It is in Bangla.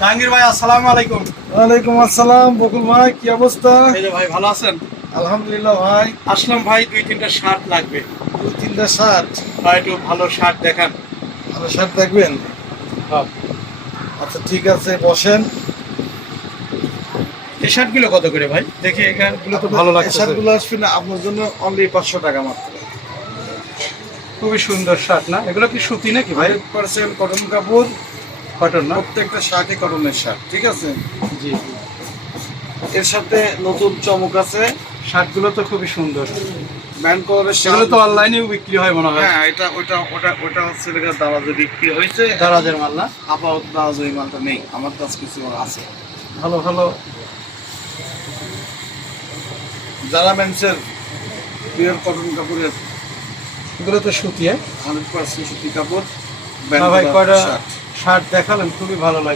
জাহাঙ্গীর ভাই আসসালামু আলাইকুম। ওয়ালাইকুম আসসালাম বকুল ভাই কি অবস্থা? এই যে ভাই ভালো আছেন? আলহামদুলিল্লাহ ভাই। আসলাম ভাই দুই তিনটা শার্ট লাগবে। দুই তিনটা শার্ট? ভাই একটু ভালো শার্ট দেখান। ভালো শার্ট দেখবেন? হ্যাঁ। আচ্ছা ঠিক আছে বসেন। এই শার্টগুলো কত করে ভাই? দেখি এখানগুলো তো ভালো লাগছে শার্টগুলো আসবে না আপনার জন্য অনলি পাঁচশো টাকা মাত্র। খুবই সুন্দর শার্ট না? এগুলো কি সুতি নাকি ভাই? পার্সেন্ট কটন কাপড়। কটন না? প্রত্যেকটা শার্টই কটনের শার্ট ঠিক আছে? জি এর সাথে নতুন চমক আছে। শার্টগুলো তো খুবই সুন্দর। ব্যান্ড কলারের সেগুলো তো অনলাইনেও বিক্রি হয় মনে হয়। হ্যাঁ এটা ওটা ওটা ওটা হচ্ছে লেগে দারাজে বিক্রি হয়েছে। দারাজের মাল না? আপাতত দারাজ ওই মালটা নেই। আমার কাছে কিছু আছে। ভালো ভালো। যারা মেন্সের পিওর কটন কাপড়ের এগুলো তো সুতি হ্যাঁ? হান্ড্রেড পার্সেন্ট সুতি কাপড় ব্যান্ড কয়টা? শার্ট। শার্ট দেখালেন খুবই ভালো লাগে।